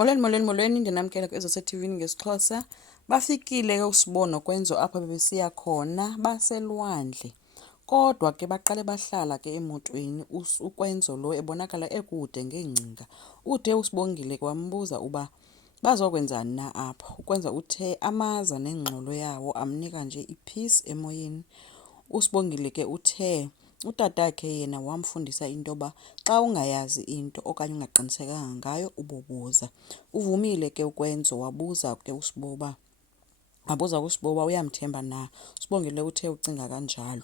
Molweni ndinamkela kwezo se-TV ngesiXhosa. Bafikile ke usibona Kwenzo apha bebesiya khona baselwandle. Kodwa ke baqale bahlala ke emotweni uKwenzo lo ebonakala ekude ngeengcinga. Ude uSibongile kwambuza uba bazokwenzani na apho. UKwenzo uthe amaza nengxolo yawo amnika nje ipeace emoyeni. USibongile ke uthe utatakhe yena wamfundisa into yoba xa ungayazi into okanye ungaqinisekanga ngayo ubobuza. Uvumile ke uKwenzo wabuza ke uSiboba, wabuza kuSiboba uyamthemba na. uSibongile uthe ucinga kanjalo.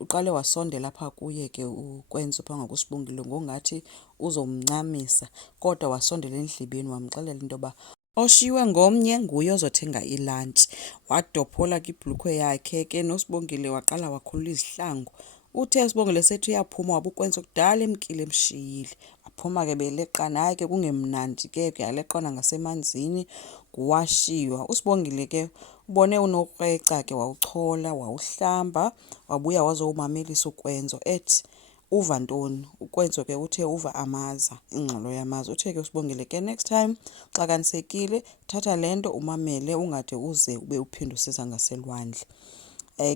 Uqale wasondela apha kuye ke uKwenzo phaa ngakuSibongile ngongathi uzomncamisa, kodwa wasondela endlebeni wamxelela into yoba oshiywe ngomnye nguye ozothenga ilantshi. Wadophola ke ibhulukhwe yakhe ke noSibongile waqala wakhulula izihlangu. Uthe uSibongile sethi uyaphuma waba uKwenzo kudala emkile emshiyile. Baphuma ke beleqana, hayi ke kungemnandi ke kuyaleqana ngasemanzini nguwashiywa. uSibongile ke ubone unokrweca ke wawuchola wawuhlamba wabuya wazowumamelisa uKwenzo ethi uva ntoni. uKwenzo ke uthe uva amaza, ingxolo yamaza. Uthe ke uSibongile ke next time xa kanisekile thatha le nto umamele ungade uze ube uphinde usiza ngaselwandle.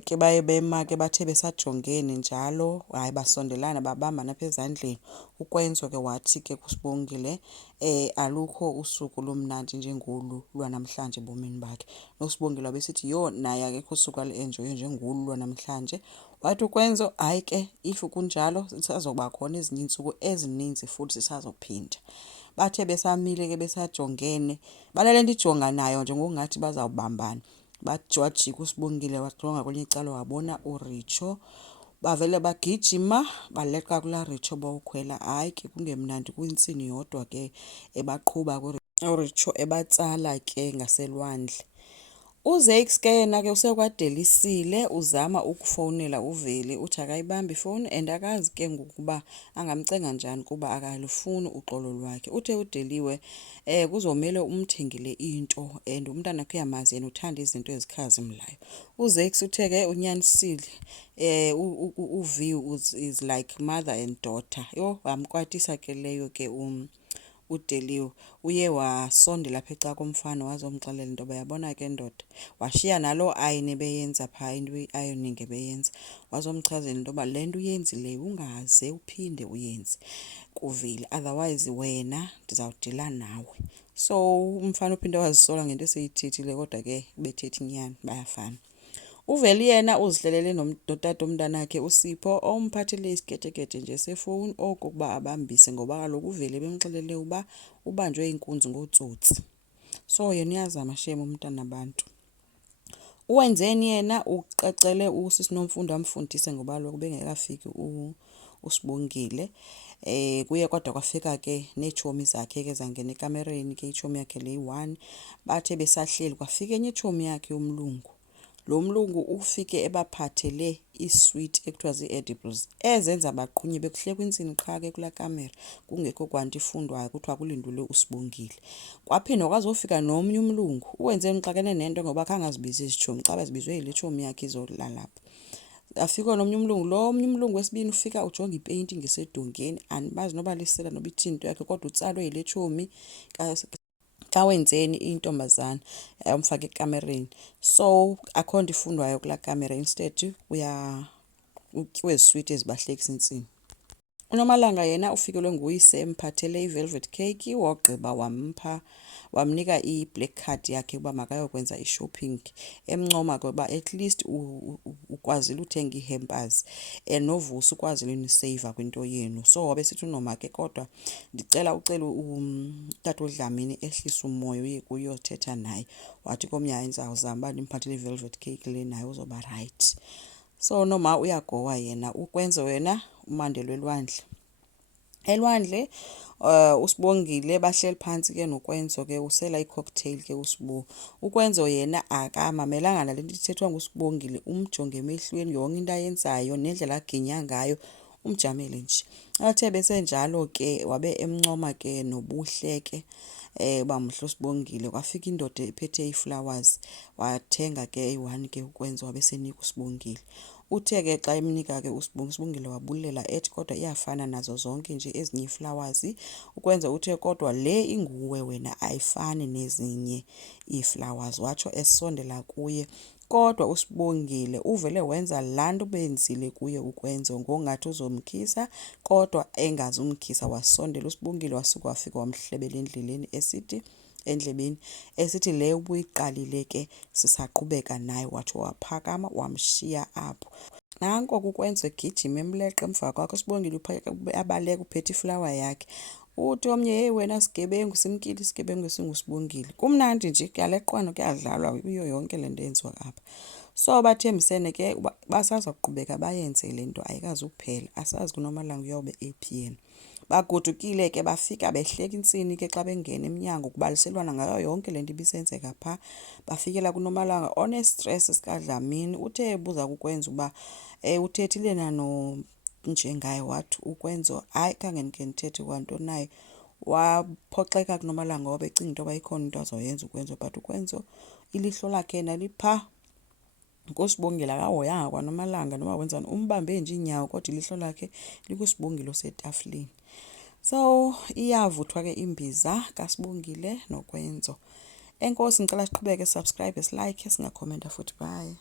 Ke baye bema ke bathe besajongene njalo, hayi basondelana babambana apha ezandleni. uKwenzo ke wathi ke kuSibongile alukho usuku lomnandi njengolu lwanamhlanje ebomini bakhe. noSibongile wabesithi yho naye akekho usuku alu-enjoye njengolu lwanamhlanje. Wathi uKwenzo hayi ke if kunjalo zisazoba khona ezinye iintsuku ezininzi futhi sisazophinda. Bathe besamile ke besajongene balale nto ijonga nayo njengokungathi bazawubambana. Wajika uSibongile wajonga kwelinye icala wabona uRicho. Bavele bagijima baleqa kulaa Richo bawukhwela. Hayi ke kungemnandi kwintsini yodwa ke ebaqhuba uRicho ebatsala ke ngaselwandle. uZakes ke yena ke usekwadelisile uzama ukufowunela uVeli, uthi akayibambi ifowuni and akazi ke ngokuba angamcenga njani kuba akalufuni uxolo lwakhe. Uthe udeliwe kuzomele umthengile into and umntana wakhe uyamazi yena uthanda izinto ezikhazimlayo. uZakes uthe ke unyanisile uV is like mother and daughter. Yho wamkwatisa ke leyo ke udeliwe. Uye wasondela apha eca komfana wazomxelela into yoba yabona ke ndoda, washiya naloo ayini beyenza phaa, into i-ironing beyenza, wazomchazela into yoba le nto uyenzileyo ungaze uphinde uyenze kuVeli, otherwise wena ndizawudila nawe. So umfana uphinde wazisola ngento eseyithethile kodwa ke bethetha inyani bayafana. uVeli yena uzihlelele notata omntanakhe uSipho omphathele isikhethekhethe nje sefowuni okokuba abambise, ngoba kaloku uVeli bemxelele uba ubanjwe inkunzi ngootsotsi. So yena uyazama shem umntana abantu. Uwenzeni yena ucacele usisinomfundo amfundise ngoba kaloku bengekafiki uSibongile. Kuye kodwa kwafika ke neetshomi zakhe ke zangena ekamereni ke itshomi yakhe le yi-1. Bathe besahleli kwafika enye itshomi yakhe yomlungu. Lo mlungu ufike ebaphathele iiswiti ekuthiwa zii-edibles ezenza baqhunye bekuhle kwintsini qha ke kulaa kamera kungekho kwanto ifundwayo kuthiwa kulindule uSibongile. Kwaphinde kwazofika nomnye umlungu. Uwenze umxakene nento ngoba khange azibize izitshomi, xa bezibizwe yile tshomi yakhe izolalapha. Afika nomnye umlungu, lo omnye umlungu wesibini ufika ujonga ipeyinti ngesedongeni, andibazi noba lisela noba ithinto yakhe kodwa utsalwe yile tshomi kawenzeni intombazana yamfaka ekamereni. So akho nto ifundwayo kulaa kamera, instead utyiwe eziswiti ezibahlekisa intsini. uNomalanga yena ufikelwe nguyise emphathele i-velvet cake wogqiba wamnika i-black card yakhe uba makayokwenza i-shopping, emncoma ngoba at least ukwazile uthenga ii-hampers and novusa ukwazile uniseyva kwinto yenu. So wabesithi uNoma ke kodwa ndicela ucele utata uDlamini ehlise umoya uye kuyothetha naye. Wathi komnye ndizawuzama uba ndimphathele i-velvet cake le naye uzoba rayithi. So Noma uyagowa yena. uKwenzo wena umandelwe elwandle. uSibongile bahleli phantsi ke noKwenzo ke usela i-cocktail ke uKwenzo yena akamamelanga nale nto ithethwa nguSibongile, umjonge emehlweni yonke into ayenzayo nendlela aginya ngayo umjamele nje. Athe besenjalo ke wabe emncoma ke nobuhle ke uba mhle uSibongile. Kwafika indoda ephethe ii-flowers wathenga ke eyi-1 ke uKwenzo wabe senika uSibongile. Uthe ke xa emnika ke uSibongile wabulela ethi kodwa iyafana nazo zonke nje ezinye iiflowers. uKwenzo uthe kodwa le inguwe wena ayifani nezinye iiflowers, watsho esondela kuye. Kodwa uSibongile uvele wenza laa nto benzile kuye uKwenzo ngongathi uzomkhisa, kodwa engazumkhisa. Wasondela uSibongile wasuka wafika wamhlebela endlebeni esithi le ubuyiqalile ke sisaqhubeka naye. Watsho waphakama wamshiya apho. Nanko kuKwenzo egijima emleqa emva kwakhe. uSibongile abaleka uphethe iflawa yakhe. Uthi omnye, hey wena sigebengu, simkile isigebengu esinguSibongile. Kumnandi nje kuyaleqwana, kuyadlalwa kuyo yonke le nto yenziwa apha. So bathembisene ke basaza kuqhubeka bayenze le nto, ayikazukuphela. Asazi kuNomalanga uyobe ephiyeni. Bagodukile ke bafika behleka intsini ke xa bengena emnyango kubaliselwana ngayo yonke le nto ibisenzeka phaa. Bafikela kuNomalanga one-stress sikaDlamini. Uthe ebuza kuKwenzo uba uthethile nano njengaye, wathi uKwenzo hayi khange ndikhe ndithethe kwanto naye. Waphoxeka kuNomalanga wabe ecinga into yoba ikhona into azoyenza uKwenzo, but uKwenzo ilihlo lakhe nalipha nguSibongile. Akahoyanga kwaNomalanga noba wenzani, umbambe nje iinyawo kodwa ilihlo lakhe likuSibongile osetafileni. So iyavuthwa ke imbiza kaSibongile noKwenzo. Enkosi, ngicela siqhubeke, subscribe, silike, singakhomenta futhi. Bye.